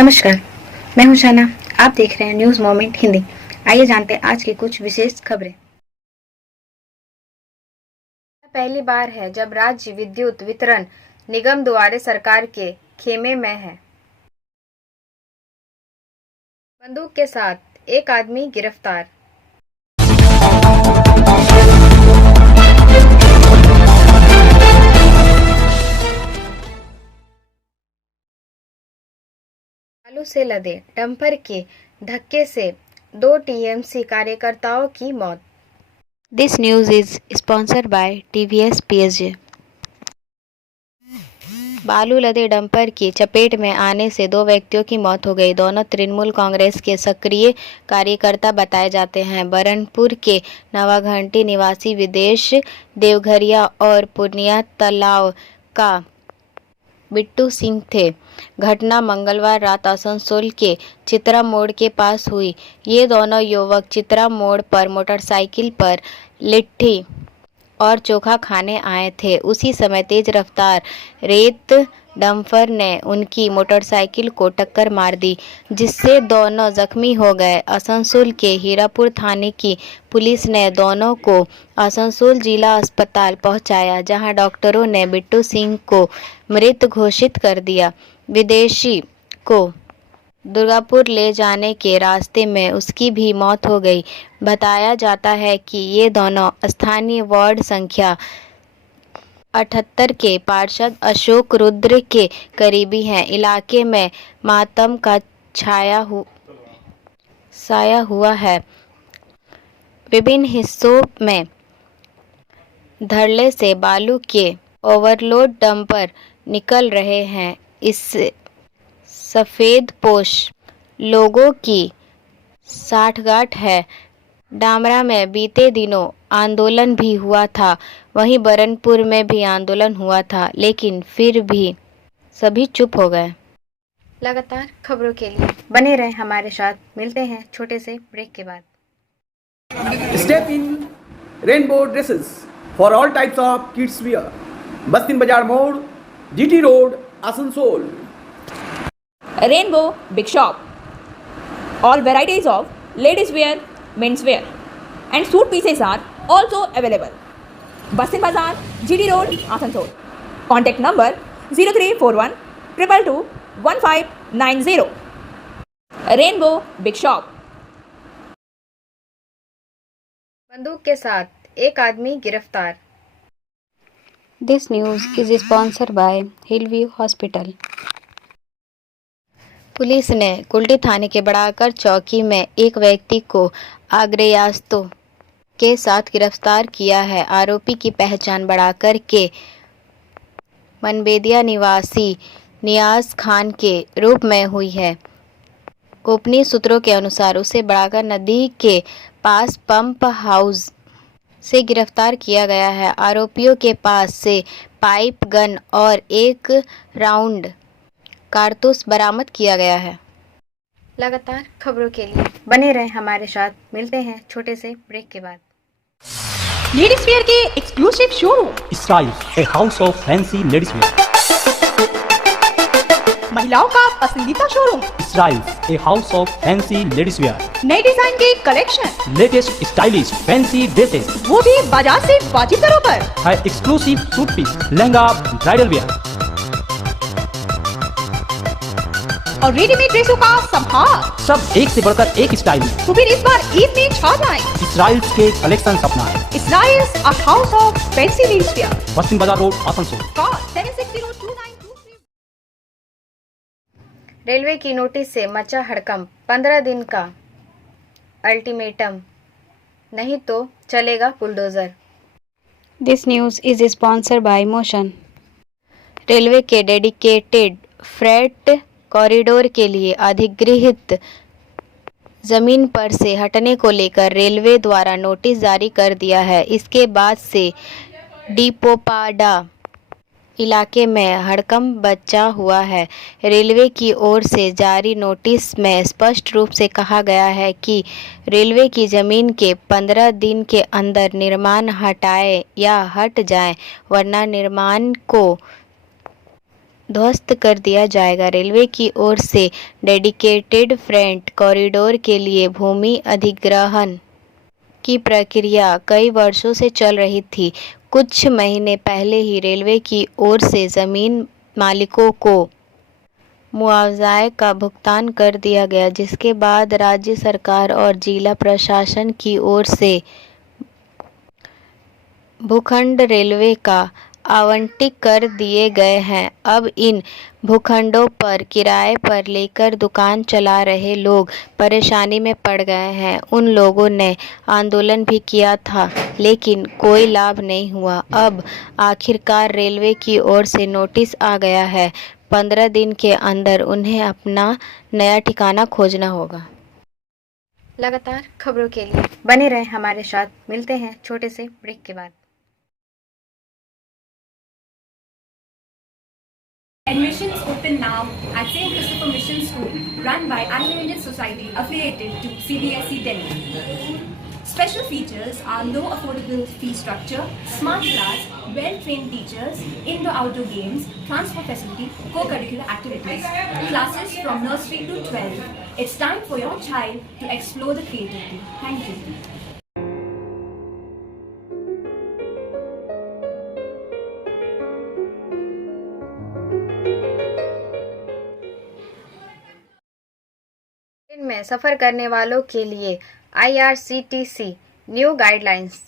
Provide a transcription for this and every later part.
नमस्कार, मैं हूं शाना। आप देख रहे हैं न्यूज मोमेंट हिंदी। आइए जानते हैं आज की कुछ विशेष खबरें। पहली बार है जब राज्य विद्युत वितरण निगम द्वारा सरकार के खेमे में है। बंदूक के साथ एक आदमी गिरफ्तार। बालू से लदे डंपर के धक्के से 2 टीएमसी कार्यकर्ताओं की मौत। This news is sponsored by TVS PSJ. बालू लदे डंपर की चपेट में आने से 2 व्यक्तियों की मौत हो गई। दोनों तृणमूल कांग्रेस के सक्रिय कार्यकर्ता बताए जाते हैं। बरनपुर के नवाघंटी निवासी विदेश देवघरिया और पूर्णिया तालाव का बिट्टू सिंह थे। घटना मंगलवार रात आसनसोल के चित्रा मोड़ के पास हुई। ये दोनों युवक चित्रा मोड़ पर मोटरसाइकिल पर लिट्टी और चोखा खाने आए थे। उसी समय तेज रफ्तार रेत डंपर ने उनकी मोटरसाइकिल को टक्कर मार दी, जिससे दोनों जख्मी हो गए। आसनसोल के हीरापुर थाने की पुलिस ने दोनों को आसनसोल जिला अस्पताल पहुंचाया, जहां डॉक्टरों ने बिट्टू सिंह को मृत घोषित कर दिया। विदेशी को दुर्गापुर ले जाने के रास्ते में उसकी भी मौत हो गई। बताया जाता है कि ये दोनों स्थानीय वार्ड संख्या 78 के पार्षद अशोक रुद्र के करीबी हैं। इलाके में मातम का साया हुआ है। विभिन्न हिस्सों में धड़ल्ले से बालू के ओवरलोड डंपर निकल रहे हैं। इससे सफ़ेद पोश लोगों की साठगांठ है। डामरा में बीते दिनों आंदोलन भी हुआ था। वहीं बरनपुर में भी आंदोलन हुआ था, लेकिन फिर भी सभी चुप हो गए। लगातार खबरों के लिए बने रहें हमारे साथ। मिलते हैं छोटे से ब्रेक के बाद। Step in rainbow dresses for all types of kids wear. Bastin Bazaar Mode, GT Road, Asansol. Rainbow Big Shop. All varieties of ladies wear, men's wear and suit pieces are also available. Bastin Bazaar, GD Road, Asansol. Contact number 0341 222 1590. Rainbow Big Shop. बंदूक के साथ एक आदमी गिरफ्तार। This news is sponsored bye Hillview hospital. Police ने कुल्टी थाने के बड़ाकर चौकी में एक व्यक्ति को आग्नेयास्त्रों के साथ गिरफ्तार किया है। आरोपी की पहचान बड़ाकर के मनबेदिया निवासी नियाज खान के रूप में हुई है। गोपनीय सूत्रों के अनुसार उसे बड़ाकर नदी के पास पंप हाउस से गिरफ्तार किया गया है। आरोपियों के पास से पाइप गन और 1 राउंड कारतूस बरामद किया गया है। लगातार खबरों के लिए बने रहें हमारे साथ। मिलते हैं छोटे से ब्रेक के बाद। लेडीज वेयर के exclusive showroom Styles, a house of fancy ladies wear. महिलाओं का पसंदीदा showroom Styles, a house of fancy ladies wear. नए डिजाइन के collection Latest stylish fancy dresses. वो भी बाजार से वाजिब दरों पर। है exclusive suit piece, lehenga, bridal wear. और रेडीमेड ड्रेसों का संभार। सब एक से बढ़कर एक स्टाइल में। तो फिर इस बार ईद में छा जाएं। Styles के कलेक्शन अपनाएं। Styles, a house of fancy ladies wear. बस्तिन बाजार रोड, आसनसोल। Call 7602923। रेलवे की नोटिस से मचा हड़कंप। 15 दिन का अल्टीमेटम, नहीं तो चलेगा bulldozer. This news is sponsored bye motion. Railway के डेडिकेटेड फ्रेट कॉरिडोर के लिए अधिगृहित जमीन पर से हटने को लेकर रेलवे द्वारा नोटिस जारी कर दिया है। इसके बाद से डिपोपाडा इलाके में हड़कंप मचा हुआ है। रेलवे की ओर से जारी नोटिस में स्पष्ट रूप से कहा गया है कि रेलवे की जमीन के 15 दिन के अंदर निर्माण हटाए या हट जाए, वरना निर्माण को ध्वस्त कर दिया जाएगा। रेलवे की ओर से डेडिकेटेड फ्रेट कॉरिडोर के लिए भूमि अधिग्रहण की प्रक्रिया कई वर्षों से चल रही थी। कुछ महीने पहले ही रेलवे की ओर से जमीन मालिकों को मुआवजा का भुगतान कर दिया गया, जिसके बाद राज्य सरकार और जिला प्रशासन की ओर से भूखंड रेलवे का आवंटित कर दिए गए हैं। अब इन भूखंडों पर किराए पर लेकर दुकान चला रहे लोग परेशानी में पड़ गए हैं। उन लोगों ने आंदोलन भी किया था, लेकिन कोई लाभ नहीं हुआ। अब आखिरकार रेलवे की ओर से नोटिस आ गया है। 15 दिन के अंदर उन्हें अपना नया ठिकाना खोजना होगा। लगातार खबरों के लिए बने रहें हमारे साथ। मिलते हैं छोटे से ब्रेक के बाद। Admissions open now at St. Christopher Mission School, run by Anglo-Indian Society affiliated to CBSE Delhi. Special features are low affordable fee structure, smart class, well-trained teachers, indoor-outdoor games, transport facility, co-curricular activities, classes from nursery to 12. It's time for your child to explore the creativity. Thank you. Train में सफर करने वालों के लिए IRCTC new guidelines.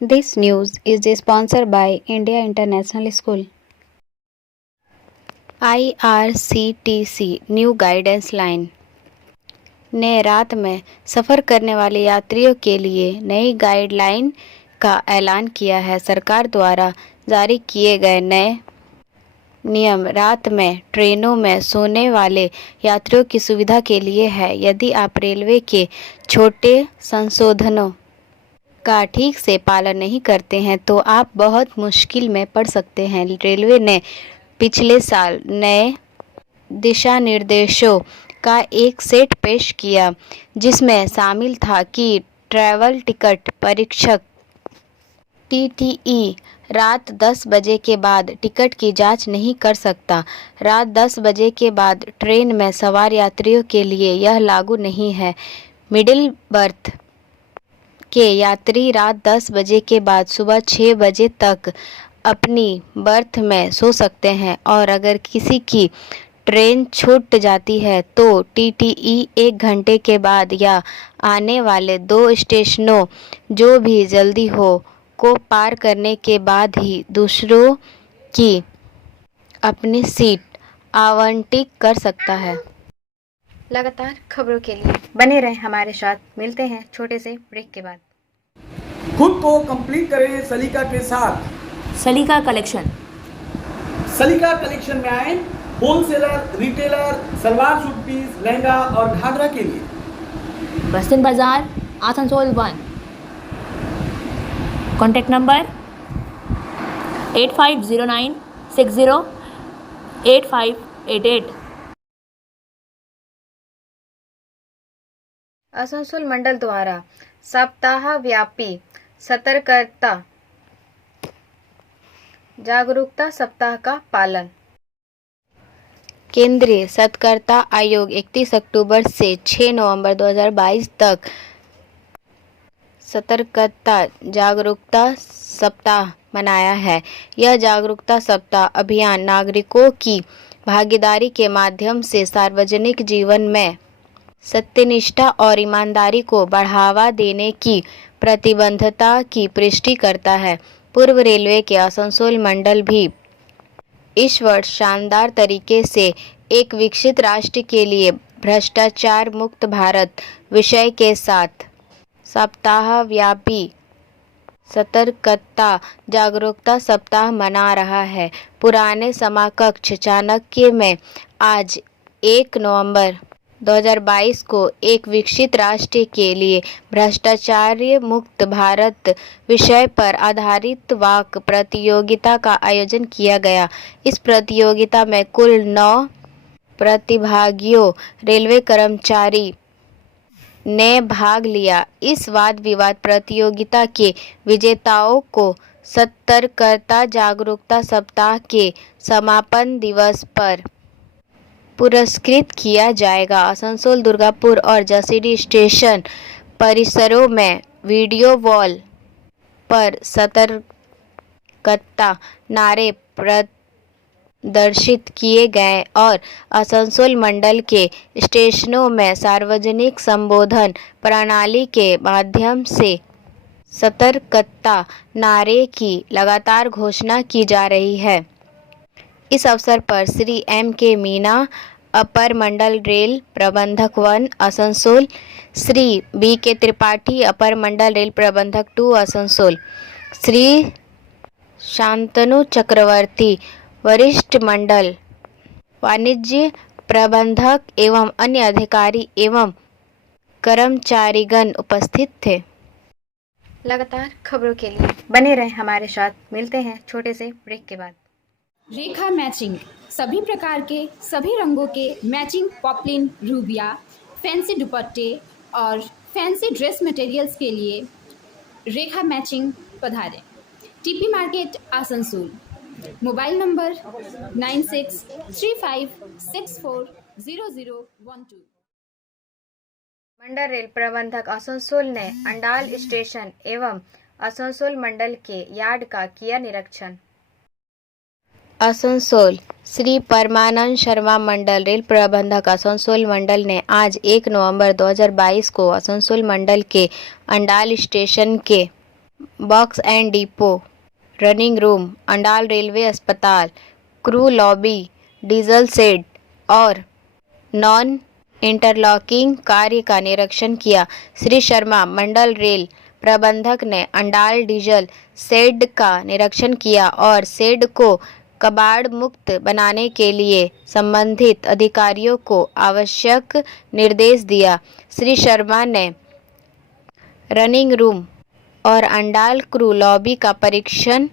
This news is sponsored by India international school. IRCTC new guidance line ने रात में सफ़र करने वाले यात्रियों के लिए नई गाइडलाइन का ऐलान किया है। सरकार द्वारा जारी किए गए नए नियम रात में ट्रेनों में सोने वाले यात्रियों की सुविधा के लिए है। यदि आप रेलवे के छोटे संशोधनों का ठीक से पालन नहीं करते हैं तो आप बहुत मुश्किल में पड़ सकते हैं। रेलवे ने पिछले साल नए दिशा निर्देशों का एक सेट पेश किया, जिसमें शामिल था कि ट्रैवल टिकट परीक्षक TTE रात 10 बजे के बाद टिकट की जांच नहीं कर सकता। रात 10 बजे के बाद ट्रेन में सवार यात्रियों के लिए यह लागू नहीं है। मिडिल बर्थ के यात्री रात 10 बजे के बाद सुबह 6 बजे तक अपनी बर्थ में सो सकते हैं, और अगर किसी की ट्रेन छूट जाती है तो TTE 1 घंटे के बाद या आने वाले 2 स्टेशनों जो भी जल्दी हो को पार करने के बाद ही दूसरों की अपनी सीट आवंटित कर सकता है। लगातार खबरों के लिए बने रहें हमारे साथ। मिलते हैं छोटे से ब्रेक के बाद। खुद को कंप्लीट करें सलीका के साथ। सलीका कलेक्शन। सलीका कलेक्शन में आए wholesaler, retailer, salwar suit piece, lehenga और घाघरा के लिए। बस्तिन बाजार, आसनसोल 1। Contact number 8509608588। आसनसोल मंडल द्वारा सप्ताहव्यापी सतर्कता जागरूकता सप्ताह का पालन। केंद्रीय सतर्कता आयोग 31 अक्टूबर से 6 नवंबर 2022 तक सतर्कता जागरूकता सप्ताह मनाया है। यह जागरूकता सप्ताह अभियान नागरिकों की भागीदारी के माध्यम से सार्वजनिक जीवन में सत्यनिष्ठा और ईमानदारी को बढ़ावा देने की प्रतिबद्धता की पुष्टि करता है। पूर्व रेलवे के आसनसोल मंडल भी इस वर्ष शानदार तरीके से एक विकसित राष्ट्र के लिए भ्रष्टाचार मुक्त भारत विषय के साथ सप्ताहव्यापी सतर्कता जागरूकता सप्ताह मना रहा है। पुराने समकक्ष चाणक्य में आज 1 नवंबर 2022 को एक विकसित राष्ट्र के लिए भ्रष्टाचार मुक्त भारत विषय पर आधारित वाक प्रतियोगिता का आयोजन किया गया। इस प्रतियोगिता में कुल 9 प्रतिभागियों रेलवे कर्मचारी ने भाग लिया। इस वाद विवाद प्रतियोगिता के विजेताओं को सतर्कता जागरूकता सप्ताह के समापन दिवस पर पुरस्कृत किया जाएगा। आसनसोल, दुर्गापुर और जसीडीह स्टेशन परिसरों में वीडियो वॉल पर सतर्कता नारे प्रदर्शित किए गए और आसनसोल मंडल के स्टेशनों में सार्वजनिक संबोधन प्रणाली के माध्यम से सतर्कता नारे की लगातार घोषणा की जा रही है। इस अवसर पर श्री एम के मीना, अपर मंडल रेल प्रबंधक 1 आसनसोल, श्री बी के त्रिपाठी, अपर मंडल रेल प्रबंधक 2 आसनसोल, श्री शांतनु चक्रवर्ती, वरिष्ठ मंडल वाणिज्य प्रबंधक एवं अन्य अधिकारी एवं कर्मचारीगण उपस्थित थे। लगातार खबरों के लिए बने रहें हमारे साथ। मिलते हैं छोटे से ब्रेक के बाद। रेखा मैचिंग, सभी प्रकार के सभी रंगों के मैचिंग पॉपलिन, रूबिया, फैंसी दुपट्टे और फैंसी ड्रेस मटेरियल्स के लिए रेखा मैचिंग पधारें। TP market Asansol. Mobile number 9635640012। मंडल रेल प्रबंधक आसनसोल ने अंडाल स्टेशन एवं आसनसोल मंडल के यार्ड का किया निरीक्षण। आसनसोल श्री परमानंद शर्मा मंडल रेल प्रबंधक आसनसोल मंडल ने आज 1 नवंबर 2022 को आसनसोल मंडल के अंडाल स्टेशन के box and depot, running room, Andal railway अस्पताल, क्रू लॉबी, डीजल शेड और नॉन इंटरलॉकिंग कार्य का निरीक्षण किया। श्री शर्मा मंडल रेल प्रबंधक ने अंडाल डीजल शेड का निरीक्षण किया और शेड को कबाड़ मुक्त बनाने के लिए संबंधित अधिकारियों को आवश्यक निर्देश दिया। श्री शर्मा ने रनिंग रूम और अंडाल क्रू लॉबी का परीक्षण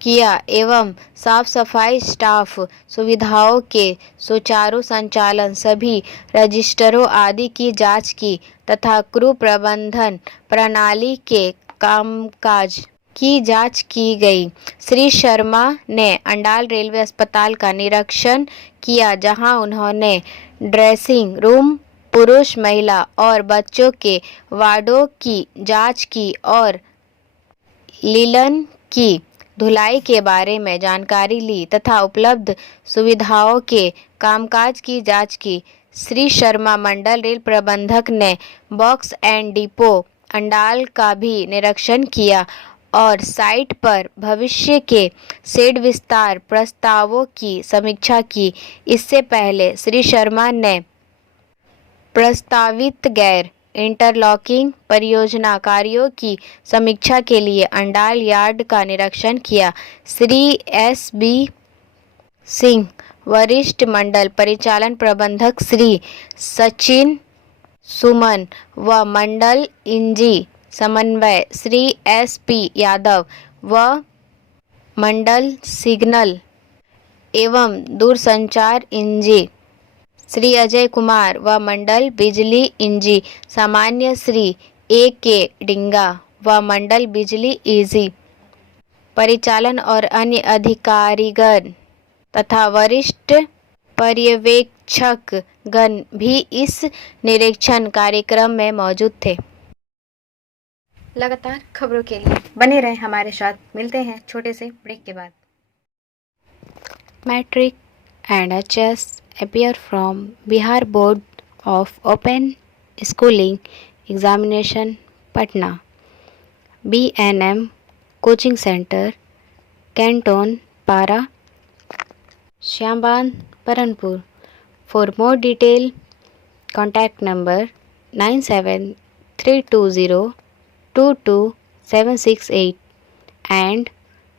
किया एवं साफ सफाई, स्टाफ सुविधाओं के सुचारू संचालन, सभी रजिस्टरों आदि की जांच की तथा क्रू प्रबंधन प्रणाली के कामकाज की जांच की गई। श्री शर्मा ने अंडाल रेलवे अस्पताल का निरीक्षण किया, जहां उन्होंने ड्रेसिंग रूम, पुरुष, महिला और बच्चों के वार्डों की जांच की और लिनन की धुलाई के बारे में जानकारी ली तथा उपलब्ध सुविधाओं के कामकाज की जांच की। श्री शर्मा मंडल रेल प्रबंधक ने बॉक्स एंड डिपो अंडाल का भी निरीक्षण किया और साइट पर भविष्य के शेड विस्तार प्रस्तावों की समीक्षा की। इससे पहले श्री शर्मा ने प्रस्तावित गैर इंटरलॉकिंग परियोजना कार्यों की समीक्षा के लिए अंडाल यार्ड का निरीक्षण किया। श्री एस बी सिंह, वरिष्ठ मंडल परिचालन प्रबंधक श्री सचिन सुमन व मंडल इंजी समन्वय श्री एस पी यादव व मंडल सिग्नल एवं दूरसंचार इंजी श्री अजय कुमार व मंडल बिजली इंजी सामान्य श्री ए के डिंगा व मंडल बिजली इजी परिचालन और अन्य अधिकारीगण तथा वरिष्ठ पर्यवेक्षक गण भी इस निरीक्षण कार्यक्रम में मौजूद थे। लगातार खबरों के लिए बने रहें हमारे साथ। मिलते हैं छोटे से ब्रेक के बाद। Matric and HS appear from Bihar Board of Open Schooling Examination, Patna, BNM Coaching Center, Canton, Para, Shyamband, Paranpur. For more detail, contact number 9732022768 and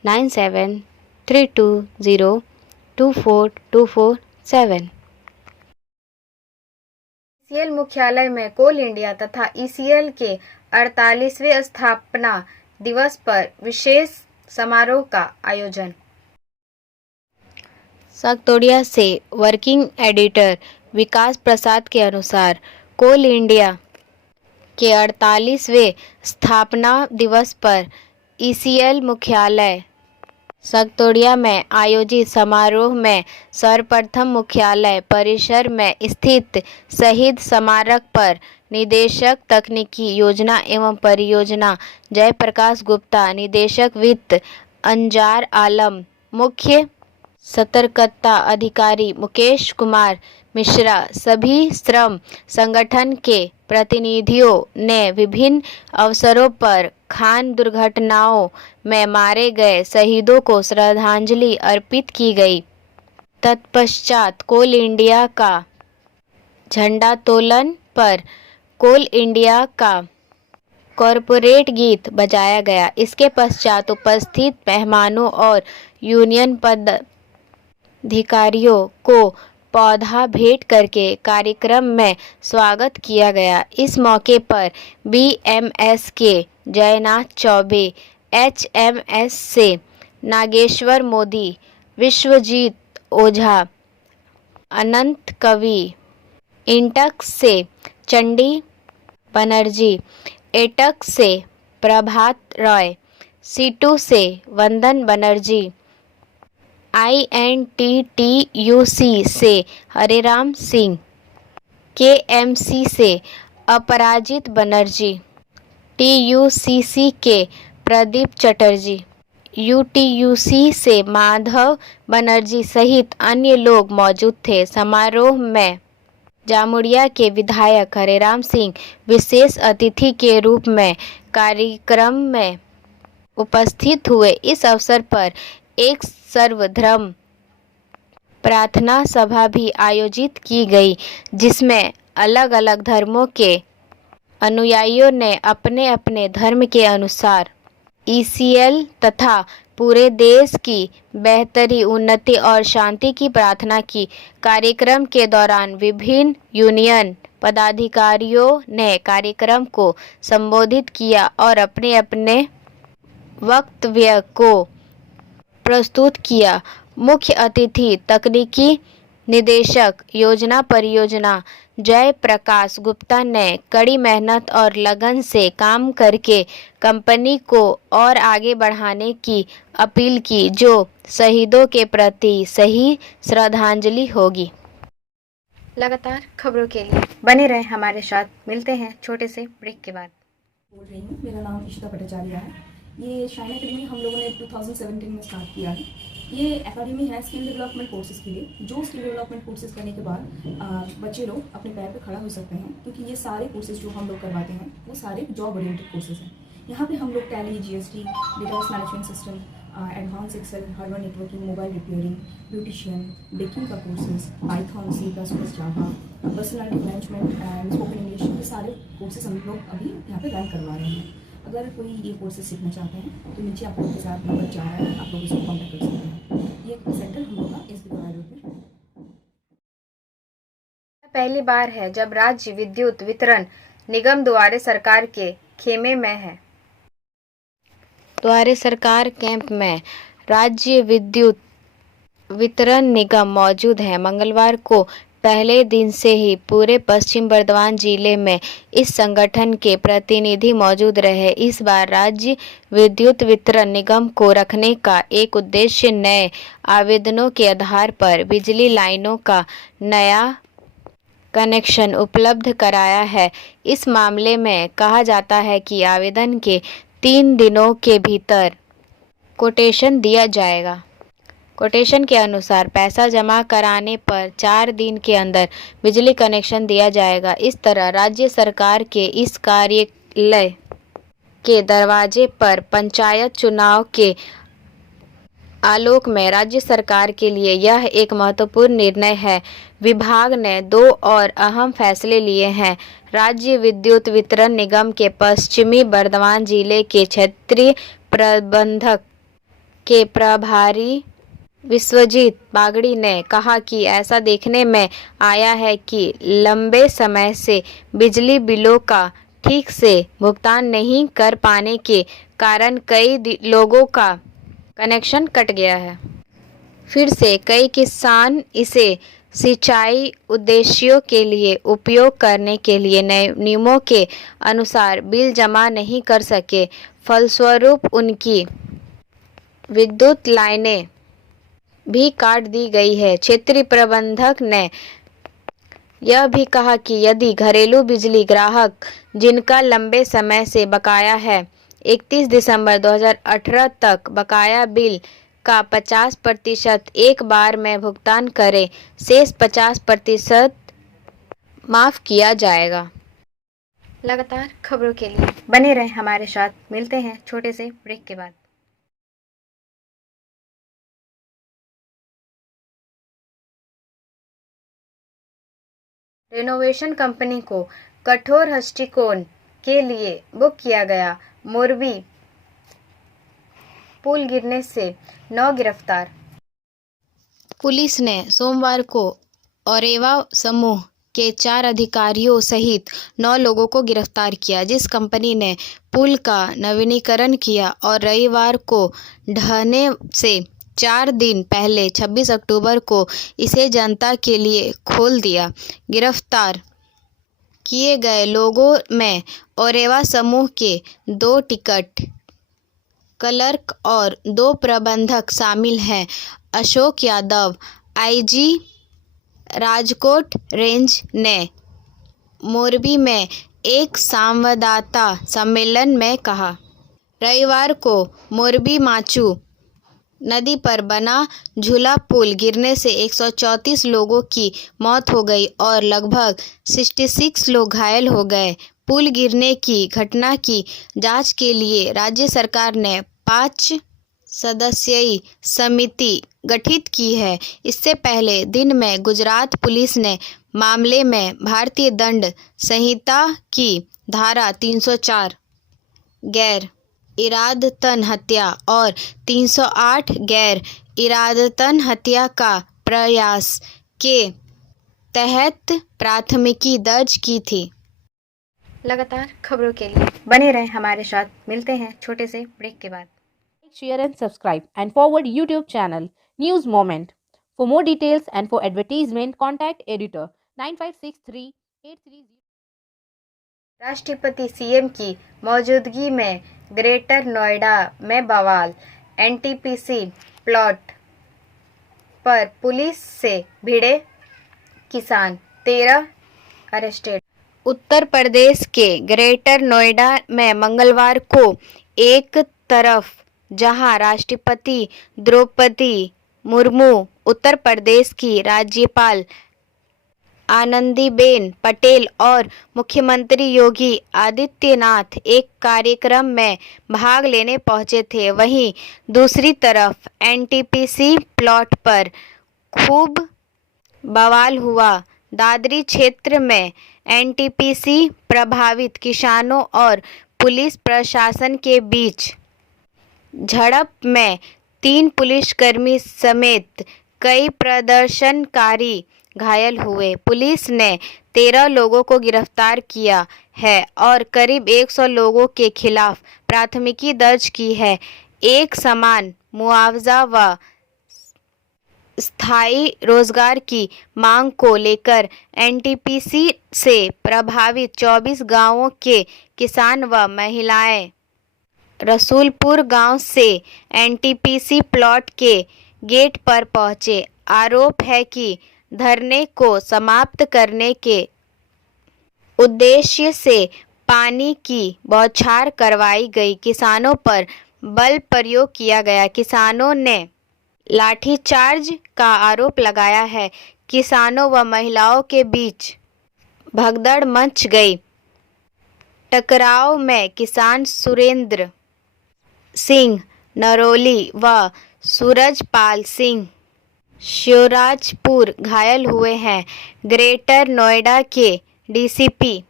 9732024247। ECL मुख्यालय में कोल इंडिया तथा ईसीएल के 48वें स्थापना दिवस पर विशेष समारोह का आयोजन। सगतोड़िया से वर्किंग एडिटर विकास प्रसाद के अनुसार कोल इंडिया के 48वें स्थापना दिवस पर ईसीएल मुख्यालय सकतोड़िया में आयोजित समारोह में सर्वप्रथम मुख्यालय परिसर में स्थित शहीद स्मारक पर निदेशक तकनीकी योजना एवं परियोजना जयप्रकाश गुप्ता, निदेशक वित्त अंजार आलम, मुख्य सतर्कता अधिकारी मुकेश कुमार मिश्रा, सभी श्रम संगठन के प्रतिनिधियों ने विभिन्न अवसरों पर खान दुर्घटनाओं में मारे गए शहीदों को श्रद्धांजलि अर्पित की गई। तत्पश्चात कोल इंडिया का झंडोत्तोलन पर कोल इंडिया का कॉरपोरेट गीत बजाया गया। इसके पश्चात उपस्थित मेहमानों और यूनियन पदाधिकारियों को पौधा भेंट करके कार्यक्रम में स्वागत किया गया। इस मौके पर बीएमएस के जयनाथ चौबे, एचएमएस से नागेश्वर मोदी, विश्वजीत ओझा, अनंत कवि, इंटक से चंडी बनर्जी, एटक से प्रभात रॉय, सीटू से वंदन बनर्जी, INTTUC से हरेराम सिंह, KMC से अपराजित बनर्जी, TUCC के प्रदीप चटर्जी, UTUC से माधव बनर्जी सहित अन्य लोग मौजूद थे। समारोह में जामुड़िया के विधायक हरेराम सिंह विशेष अतिथि के रूप में कार्यक्रम में उपस्थित हुए। इस अवसर पर एक सर्वधर्म प्रार्थना सभा भी आयोजित की गई, जिसमें अलग अलग धर्मों के अनुयायियों ने अपने अपने धर्म के अनुसार ईसीएल तथा पूरे देश की बेहतरी, उन्नति और शांति की प्रार्थना की। कार्यक्रम के दौरान विभिन्न यूनियन पदाधिकारियों ने कार्यक्रम को संबोधित किया और अपने अपने वक्तव्य को प्रस्तुत किया। मुख्य अतिथि तकनीकी निदेशक योजना परियोजना जयप्रकाश गुप्ता ने कड़ी मेहनत और लगन से काम करके कंपनी को और आगे बढ़ाने की अपील की, जो शहीदों के प्रति सही श्रद्धांजलि होगी। लगातार खबरों के लिए बने रहें हमारे साथ। मिलते हैं छोटे से ब्रेक के बाद। बोल रही हूँ, मेरा नाम इशिता भट्टाचार्य है। ये शाइन एकेडमी हम लोगों ने 2017 में स्टार्ट किया है। ये एकेडमी है स्किल डेवलपमेंट कोर्सेज़ के लिए, जो स्किल डेवलपमेंट कोर्सेज़ करने के बाद बच्चे लोग अपने पैर पे खड़ा हो सकते हैं, क्योंकि ये सारे कोर्सेज़ जो हम लोग करवाते हैं वो सारे जॉब ओरिएंटेड कोर्सेज़ हैं। यहाँ पे हम लोग Tally, GST, database management system, advance Excel, hardware networking, mobile repairing, beautician, baking का courses, Python, C++, Java, personality management and spoken English, ये सारे कोर्सेज हम लोग अभी यहाँ पे रन करवा रहे हैं। अगर कोई ये कोर्सेज सीखना चाहते हैं तो नीचे आप लोगों के साथ नंबर जा रहा है, आप लोग इसको कॉन्टैक्ट कर सकते हैं। ये सेंटर हम लोग का SB रोड पे है। पहली बार है जब राज्य विद्युत वितरण निगम द्वारे सरकार के खेमे में है। द्वारे सरकार कैंप में राज्य विद्युत वितरण निगम मौजूद है। मंगलवार को पहले दिन से ही पूरे पश्चिम बर्धमान जिले में इस संगठन के प्रतिनिधि मौजूद रहे। इस बार राज्य विद्युत वितरण निगम को रखने का एक उद्देश्य नए आवेदनों के आधार पर बिजली लाइनों का नया कनेक्शन उपलब्ध कराया है। इस मामले में कहा जाता है कि आवेदन के 3 दिनों के भीतर कोटेशन दिया जाएगा। कोटेशन के अनुसार पैसा जमा कराने पर 4 दिन के अंदर बिजली कनेक्शन दिया जाएगा। इस तरह राज्य सरकार के इस कार्यालय के दरवाजे पर पंचायत चुनाव के आलोक में राज्य सरकार के लिए यह एक महत्वपूर्ण निर्णय है। विभाग ने 2 और अहम फैसले लिए हैं। राज्य विद्युत वितरण निगम के पश्चिमी बर्धमान जिले के क्षेत्रीय प्रबंधक के प्रभारी विश्वजीत बागड़ी ने कहा कि ऐसा देखने में आया है कि लंबे समय से बिजली बिलों का ठीक से भुगतान नहीं कर पाने के कारण कई लोगों का कनेक्शन कट गया है। फिर से कई किसान इसे सिंचाई उद्देश्यों के लिए उपयोग करने के लिए नए नियमों के अनुसार बिल जमा नहीं कर सके, फलस्वरूप उनकी विद्युत लाइनें भी काट दी गई है। क्षेत्रीय प्रबंधक ने यह भी कहा कि यदि घरेलू बिजली ग्राहक जिनका लंबे समय से बकाया है 31 दिसंबर 2018 तक बकाया बिल का 50% एक बार में भुगतान करें, शेष 50% माफ किया जाएगा। लगातार खबरों के लिए बने रहें हमारे साथ। मिलते हैं छोटे से ब्रेक के बाद। रेनोवेशन कंपनी को कठोर दृष्टिकोण के लिए बुक किया गया। मोरबी पुल गिरने से 9 गिरफ्तार। पुलिस ने सोमवार को औरेवा समूह के 4 अधिकारियों सहित 9 लोगों को गिरफ्तार किया, जिस कंपनी ने पुल का नवीनीकरण किया और रविवार को ढहने से 4 दिन पहले 26 अक्टूबर को इसे जनता के लिए खोल दिया। गिरफ्तार किए गए लोगों में औरेवा समूह के 2 टिकट क्लर्क और 2 प्रबंधक शामिल हैं। अशोक यादव, आईजी राजकोट रेंज ने मोरबी में एक संवाददाता सम्मेलन में कहा, रविवार को मोरबी माचू नदी पर बना झूला पुल गिरने से 134 लोगों की मौत हो गई और लगभग 66 लोग घायल हो गए। पुल गिरने की घटना की जांच के लिए राज्य सरकार ने 5 सदस्यीय समिति गठित की है। इससे पहले दिन में गुजरात पुलिस ने मामले में भारतीय दंड संहिता की धारा 304 गैर इरादतन हत्या और 308 गैर इरादतन हत्या का प्रयास के तहत प्राथमिकी दर्ज की थी। लगातार खबरों के लिए बने रहें हमारे साथ। मिलते हैं छोटे से ब्रेक के बाद। Share and subscribe and forward YouTube channel News Moment. For more details and for advertisement, contact editor 956383. राष्ट्रपति सीएम की मौजूदगी में ग्रेटर नोएडा में बवाल। एनटीपीसी प्लॉट पर पुलिस से भिड़े किसान, 13 अरेस्टेड। उत्तर प्रदेश के ग्रेटर नोएडा में मंगलवार को एक तरफ जहां राष्ट्रपति द्रौपदी मुर्मू, उत्तर प्रदेश की राज्यपाल आनंदीबेन पटेल और मुख्यमंत्री योगी आदित्यनाथ एक कार्यक्रम में भाग लेने पहुंचे थे, वहीं दूसरी तरफ एनटीपीसी प्लॉट पर खूब बवाल हुआ। दादरी क्षेत्र में एनटीपीसी प्रभावित किसानों और पुलिस प्रशासन के बीच झड़प में 3 पुलिसकर्मी समेत कई प्रदर्शनकारी घायल हुए। पुलिस ने 13 लोगों को गिरफ्तार किया है और करीब 100 लोगों के खिलाफ प्राथमिकी दर्ज की है। एक समान मुआवजा व स्थायी रोजगार की मांग को लेकर एनटीपीसी से प्रभावित 24 गांवों के किसान व महिलाएं रसूलपुर गांव से एनटीपीसी प्लॉट के गेट पर पहुंचे। आरोप है कि धरने को समाप्त करने के उद्देश्य से पानी की बौछार करवाई गई, किसानों पर बल प्रयोग किया गया। किसानों ने लाठीचार्ज का आरोप लगाया है। किसानों व महिलाओं के बीच भगदड़ मच गई। टकराव में किसान सुरेंद्र सिंह नरोली व सूरजपाल सिंह शिवराजपुर घायल हुए हैं। ग्रेटर नोएडा के डीसीपी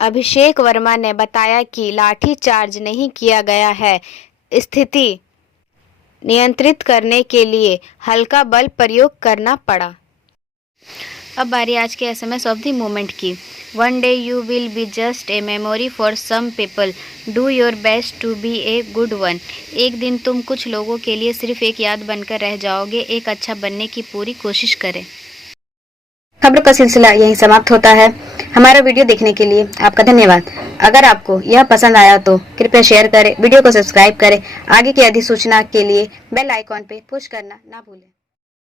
अभिषेक वर्मा ने बताया कि लाठीचार्ज नहीं किया गया है। स्थिति नियंत्रित करने के लिए हल्का बल प्रयोग करना पड़ा। अब बारी आज के एसएमएस ऑफ द मोमेंट की। One day you will be just a memory for some people, do your best to be a good one. एक दिन तुम कुछ लोगों के लिए सिर्फ एक याद बनकर रह जाओगे, एक अच्छा बनने की पूरी कोशिश करें। खबरों का सिलसिला यहीं समाप्त होता है। हमारा वीडियो देखने के लिए आपका धन्यवाद। अगर आपको यह पसंद आया तो कृपया शेयर करें, वीडियो को सब्सक्राइब करें। आगे की अधिसूचना के लिए बेल आइकॉन पे पुश करना ना भूलें।